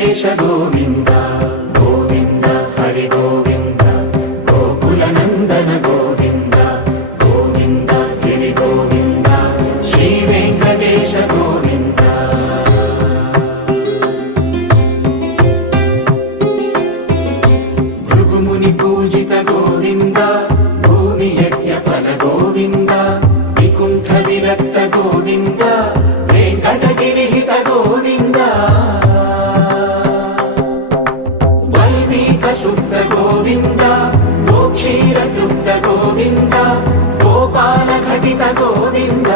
వెంకటేశ గోవింద గోవింద హరి గోవింద గోకుల నందన గోవింద గోవింద గిరి గోవింద శ్రీ వెంకటేశ గోవింద భృగుముని పూజిత గోవింద భూమి యజ్ఞ ఫల గోవింద వికుంఠ విరక్త గోవింద వెంకటగిరిహిత గోవింద వల్మీక శుద్ధ గోవింద గోక్షీర తృప్త గోవింద గోపాల ఘటిత గోవింద